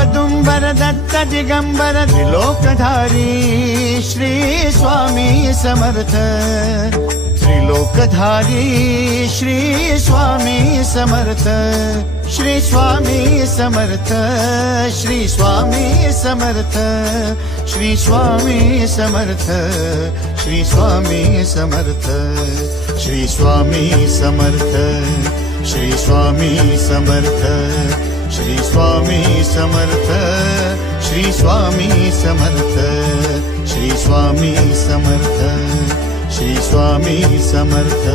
Audumbar Datta Digambar त्रिलोकधारी Shri Swami Samarth त्रिलोकधारी Shri Swami Samarth Shri Swami Samarth Shri Swami Samarth Shri Swami Samarth Shri Swami Samarth Shri Swami Samarth Shri Swami Samarth Shri Swami Samarth Shri Swami Samarth Shri Swami Samarth Shri Swami Samarth